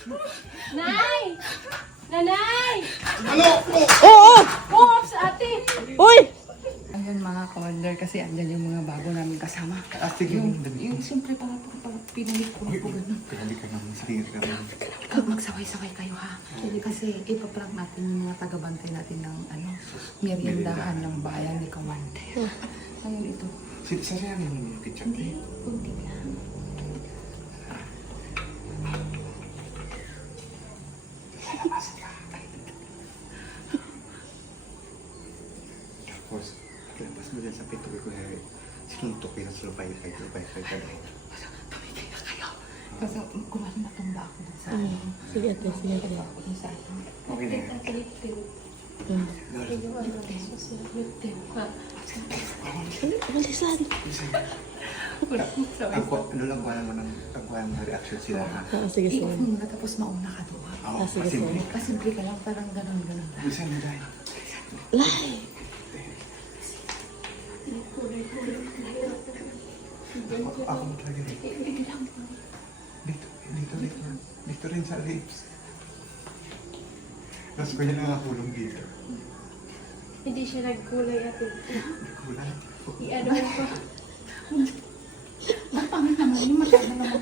Nay! Nanay! Ano? Oo! Oops, ate! Uy! Ayan mga commander, kasi andyan yung mga bago namin kasama. Sige, Yung siyempre pang pinulit ko po ganun. Grabe ka naman. Sige ka naman. Huwag magsaway-saway kayo ha. Kasi ipaprank natin yung mga tagabantay natin ng meriendahan ng bayan ni Commander. Ngayon ito. Sayangin mo yung ketchup. Hindi, kunti lang. Tapos, labas mo dyan sa pinto ko na sinuntok yun sa lupay ka daw. Tumigil na kayo. Kasi kumano natumba ako dun sa Sige ate, sige ate. ako dun sa Okay na yan. Malisan. Ano lang ba naman ang kuhan na reaction sila ha? Sige, sige. I-off muna tapos mauna ka doon. Oo, sige, pasimple. Pasimple ka lang, parang ganun-ganun lang. Bilisan mo dahil. Lai! Ako mo talaga rin. Dito rin sa lips. Tapos ko yan ang nakulong dito. Hindi siya nagkulay ate. Hindi ko lang. I-ano mo pa. Ang pangit naman, yung masyado naman.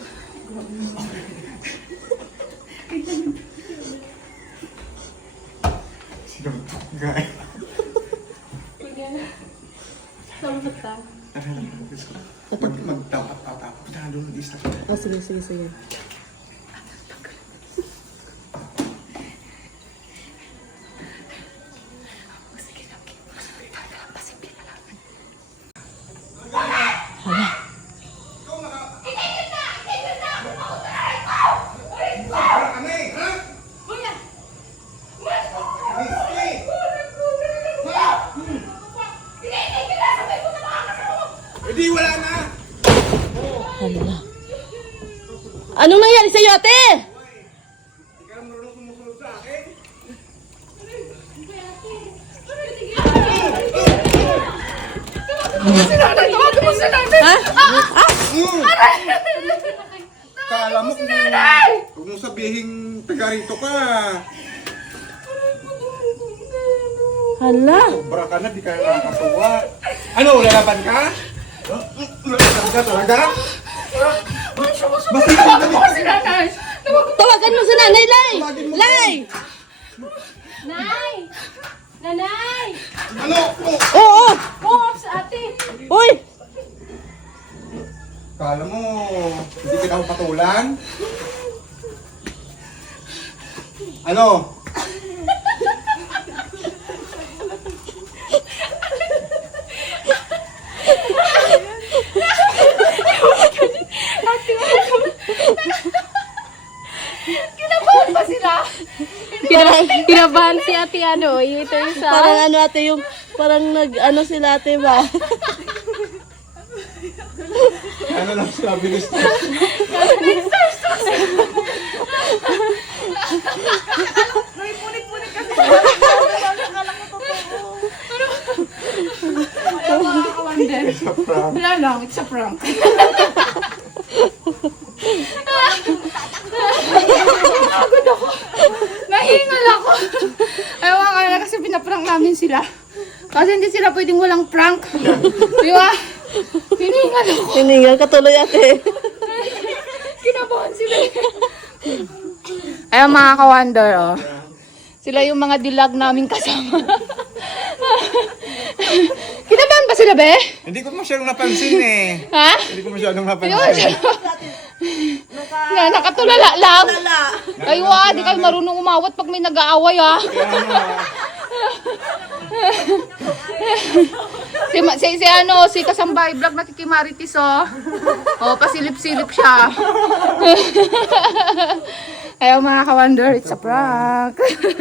Sinuntok nga eh. Kuya na. Sambot ta. Magtapap-tapap. Punta na doon isa. Oh, sige, sige, sige. Sige lang, pasimple ka lang. Hindi, wala na! Hala. Anong nangyari sa'yo ate? Hindi ka marunong sumusunod sa akin. Ha? Kala mo kung mong sabihin taga rito ka. Hala. Sobra ka na, di ka nakakatuwa. Ano, lalaban ka? Lalaban ka talaga? Tawagan mo sa nanay, Lai! Lai! Nay! Nanay! Ano? Oo! Oops, ate! Uy! Kala mo, hindi kita ako patulan? Ano? Kinabahan ba sila? Kinabahan si ate ano, yung ito yung sa... Parang ano ate yung, parang nag-ano sila ate ba? Ano lang sila bilis na? Sa prank. Wala lang, it's a prank. Nahingal ako. Ayaw ka na kasi pinaprank namin sila. Kasi hindi sila pwedeng walang prank. Di ba? Hiningal ako. Hiningal katuloy ate. Kinabahan sila. Ayun mga ka-wonder, oh. Sila yung mga dilag namin kasama. Kinabahan ba sila, be? Hindi ko masyadong napansin eh. Ha? Hindi ko masyadong Ayun, napansin. nakatulala lang. Ay, wa, di kayo marunong umawat pag may nag-aaway, ha? si Kasambay Vlog nakikimaritis, oh. Oh, pasilip-silip siya. Ayaw mga ka-wonder, it's a prank.